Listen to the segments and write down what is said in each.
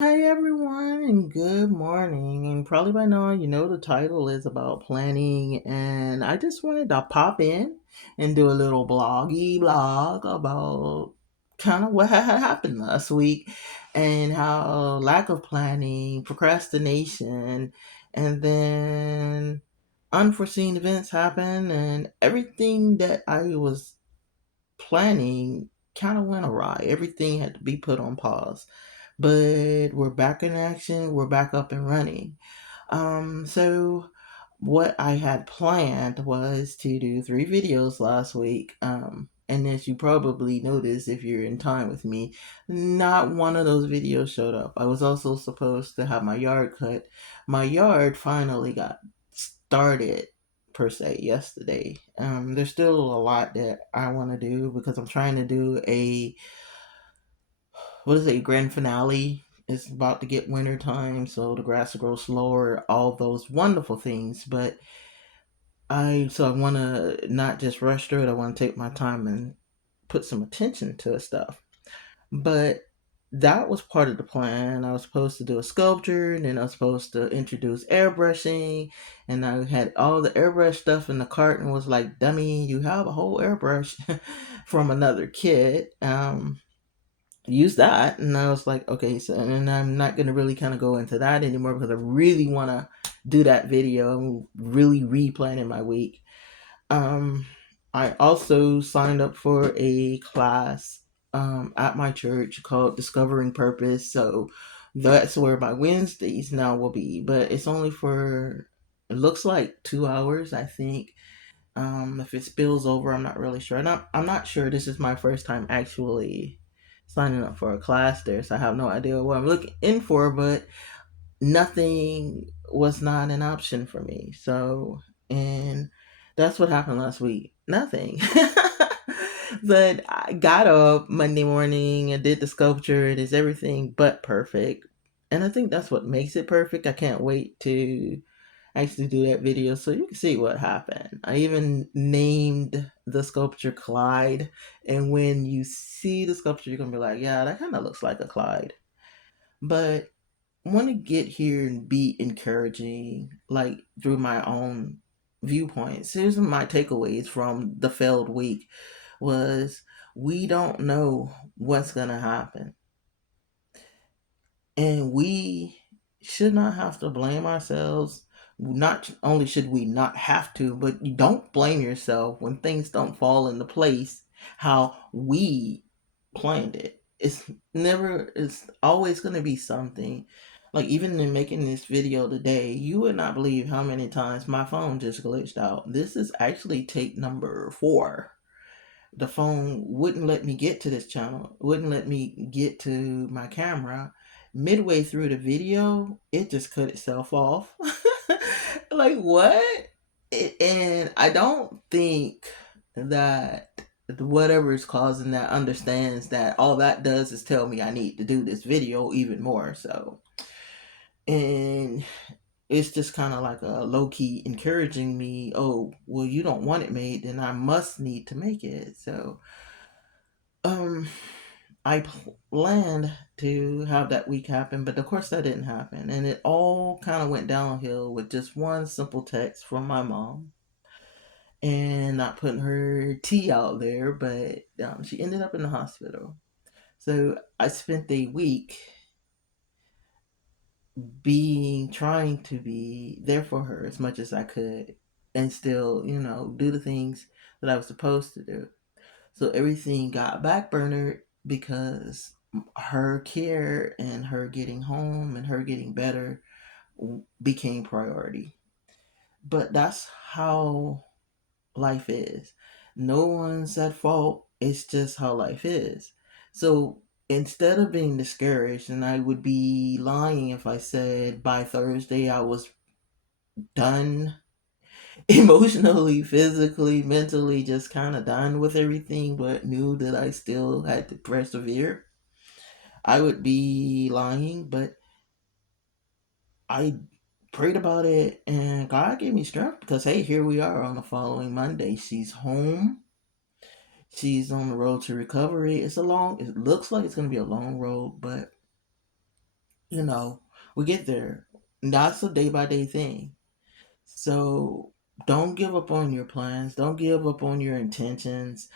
Hi everyone and good morning. And probably by now you know the title is about planning, and I just wanted to pop in and do a little blog about kind of what had happened last week and how lack of planning, procrastination, and then unforeseen events happen, and everything that I was planning kind of went awry. Everything had to be put on pause, but we're back in action. We're back up and running. So what I had planned was to do 3 videos last week. And as you probably noticed, if you're in time with me, not one of those videos showed up. I was also supposed to have my yard cut. My yard finally got started per se yesterday. There's still a lot that I want to do because I'm trying to do a what is it, a grand finale. It's about to get winter time, so the grass will grow slower, all those wonderful things. But I want to not just rush through it. I want to take my time and put some attention to stuff. But that was part of the plan. I was supposed to do a sculpture, and then I was supposed to introduce airbrushing, and I had all the airbrush stuff in the cart and was like, "Dummy, you have a whole airbrush from another kid." Use that, and I was like, okay, so and I'm not going to really kind of go into that anymore because I really want to do that video. I'm really replanning my week. um I also signed up for a class at my church called Discovering Purpose, so that's where my Wednesdays now will be, but it's only for, it looks like 2 hours, I think. If it spills over, I'm not really sure. I'm not sure. This is my first time actually signing up for a class there, so I have no idea what I'm looking in for. But nothing was not an option for me. So, and that's what happened last week. Nothing. But I got up Monday morning and did the sculpture. It is everything but perfect, and I think that's what makes it perfect. I can't wait to actually do that video so you can see what happened. I even named the sculpture Clyde, and when you see the sculpture, you're gonna be like, yeah, that kind of looks like a Clyde. But I want to get here and be encouraging, like through my own viewpoints. Here's my takeaways from the failed week was we don't know what's gonna happen. And we should not have to blame ourselves. Not only should we not have to, but you don't blame yourself when things don't fall into place how we planned it. It's always going to be something. Like, even in making this video today, you would not believe how many times my phone just glitched out. This is actually take number 4. The phone wouldn't let me get to this channel, wouldn't let me get to my camera. Midway through the video, it just cut itself off. Like, what? And I don't think that whatever is causing that understands that all that does is tell me I need to do this video even more. So, and it's just kind of like a low key encouraging me. Oh, well, you don't want it made, then I must need to make it. So, um, I planned to have that week happen, but of course that didn't happen. And it all kind of went downhill with just one simple text from my mom, and not putting her tea out there, but she ended up in the hospital. So I spent a week trying to be there for her as much as I could and still, do the things that I was supposed to do. So everything got backburnered because her care and her getting home and her getting better became priority. But that's how life is. No one's at fault. It's just how life is. So instead of being discouraged, and I would be lying if I said by Thursday I was done emotionally, physically, mentally, just kind of done with everything, but knew that I still had to persevere, I would be lying. But I prayed about it, and God gave me strength because, hey, here we are on the following Monday. She's home. She's on the road to recovery. It looks like it's going to be a long road, but you know, we get there. That's a day by day thing. So don't give up on your plans. Don't give up on your intentions.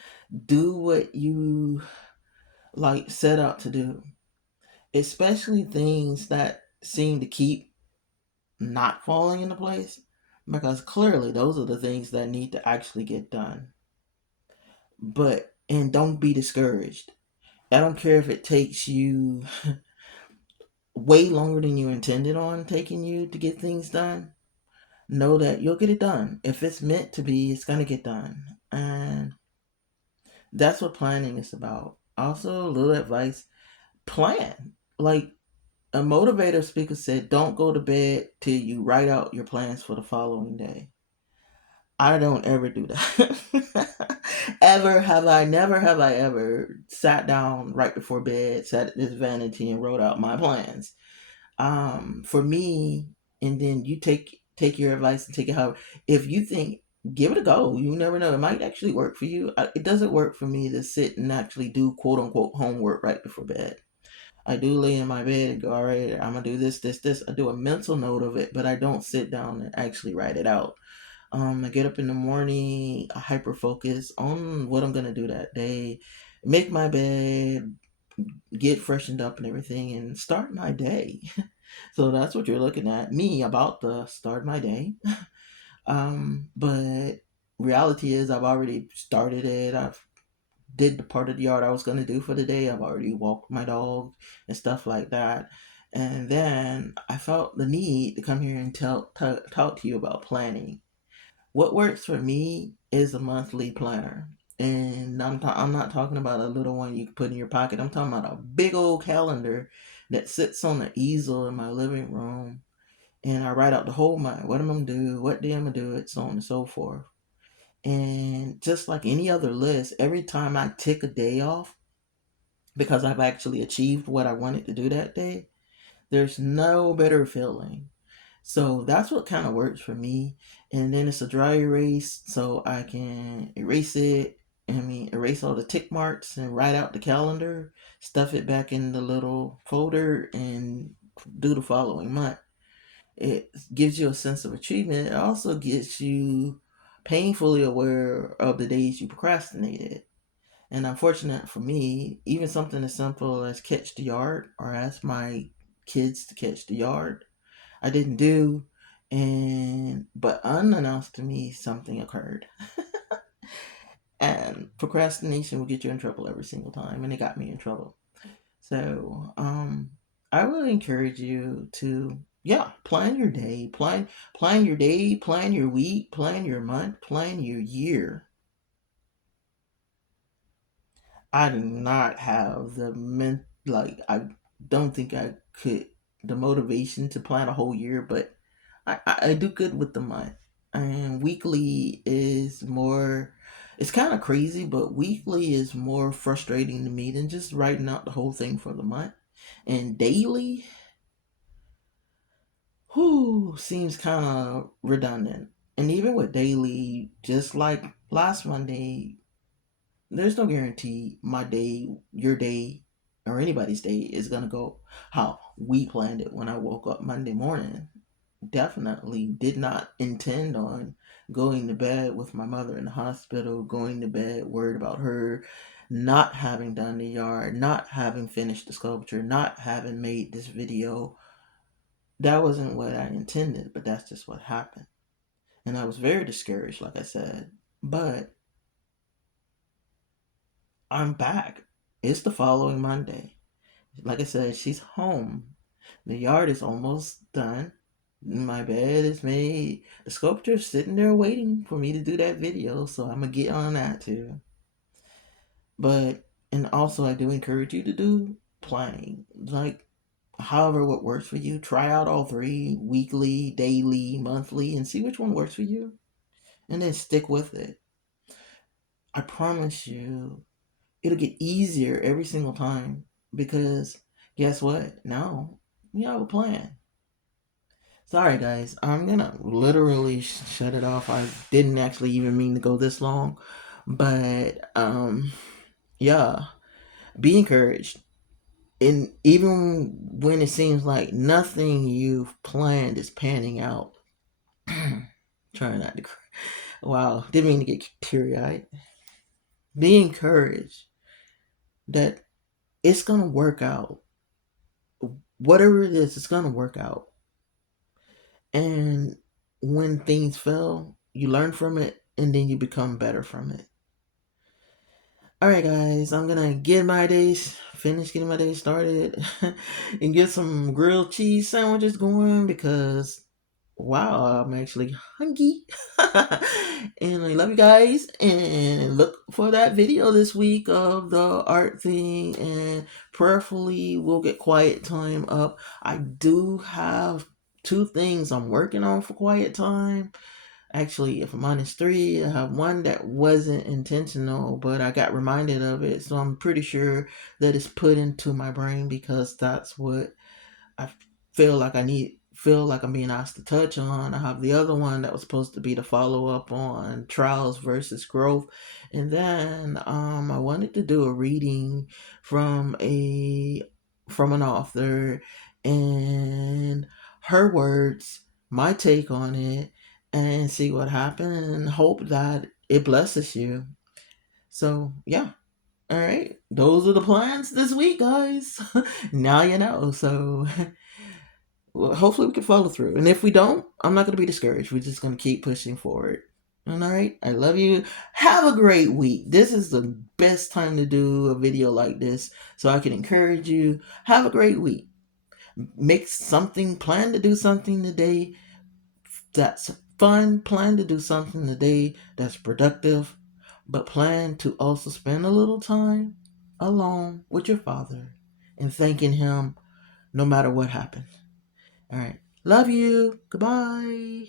Do what you like set out to do, especially things that seem to keep not falling into place, because clearly those are the things that need to actually get done. But, and don't be discouraged. I don't care if it takes you way longer than you intended on taking you to get things done. Know that you'll get it done. If it's meant to be, it's going to get done. And that's what planning is about. Also, a little advice: plan. Like a motivator speaker said, don't go to bed till you write out your plans for the following day. I don't ever do that. Ever have I, never have I ever sat down right before bed, sat at this vanity and wrote out my plans. For me, and then you take your advice and take it how, if you think, give it a go. You never know, it might actually work for you. It doesn't work for me to sit and actually do quote unquote homework right before bed. I do lay in my bed and go, all right, I'm gonna do this. I do a mental note of it, but I don't sit down and actually write it out. I get up in the morning, I hyper focus on what I'm gonna do that day, make my bed, get freshened up and everything, and start my day. So that's what you're looking at. Me about to start my day. But reality is I've already started it. I've did the part of the yard I was gonna do for the day. I've already walked my dog and stuff like that. And then I felt the need to come here and talk to you about planning. What works for me is a monthly planner. And I'm not talking about a little one you can put in your pocket. I'm talking about a big old calendar that sits on the easel in my living room. And I write out the whole month, what I'm going to do, what day I'm going to do it, so on and so forth. And just like any other list, every time I tick a day off, because I've actually achieved what I wanted to do that day, there's no better feeling. So that's what kind of works for me. And then it's a dry erase, so I can erase it. I mean, erase all the tick marks and write out the calendar, stuff it back in the little folder, and do the following month. It gives you a sense of achievement. It also gets you painfully aware of the days you procrastinated. And unfortunate for me, even something as simple as catch the yard or ask my kids to catch the yard, I didn't do. And but unannounced to me, something occurred. And procrastination will get you in trouble every single time, and it got me in trouble. So I would encourage you to, yeah, plan your day, plan your day, plan your week, plan your month, plan your year. I do not have the I don't think I could the motivation to plan a whole year, but I do good with the month. And weekly is more, it's kind of crazy, but weekly is more frustrating to me than just writing out the whole thing for the month. And daily, who seems kind of redundant. And even with daily, just like last Monday, there's no guarantee my day, your day, or anybody's day is gonna go how we planned it when I woke up Monday morning. Definitely did not intend on going to bed with my mother in the hospital, going to bed worried about her, not having done the yard, not having finished the sculpture, not having made this video. That wasn't what I intended, but that's just what happened. And I was very discouraged, like I said. But I'm back. It's the following Monday. Like I said, she's home. The yard is almost done. My bed is made. The sculpture's sitting there waiting for me to do that video, so I'm gonna get on that too. But and also I do encourage you to do planning. Like however what works for you. Try out all three, weekly, daily, monthly, and see which one works for you. And then stick with it. I promise you it'll get easier every single time because guess what? Now we have a plan. Sorry, guys. I'm gonna literally shut it off. I didn't actually even mean to go this long, but yeah, be encouraged. And even when it seems like nothing you've planned is panning out, trying not to cry. Wow, didn't mean to get teary eyed. Be encouraged that it's gonna work out. Whatever it is, it's gonna work out. And when things fail, you learn from it and then you become better from it. All right, guys, I'm gonna finish getting my day started, and get some grilled cheese sandwiches going because, wow, I'm actually hungry. And I love you guys, and look for that video this week of the art thing, and prayerfully we'll get quiet time up. I do have two things I'm working on for quiet time. Actually, if I'm honest, three. I have one that wasn't intentional, but I got reminded of it. So I'm pretty sure that it's put into my brain because that's what I feel like I'm being asked to touch on. I have the other one that was supposed to be the follow up on trials versus growth. And then I wanted to do a reading from a from an author and her words, my take on it, and see what happens and hope that it blesses you. So yeah. All right. Those are the plans this week, guys. Now you know. So well, hopefully we can follow through. And if we don't, I'm not going to be discouraged. We're just going to keep pushing forward. All right. I love you. Have a great week. This is the best time to do a video like this so I can encourage you. Have a great week. Plan to do something today that's fun. Plan to do something today that's productive. But plan to also spend a little time alone with your Father and thanking Him no matter what happens. All right. Love you. Goodbye.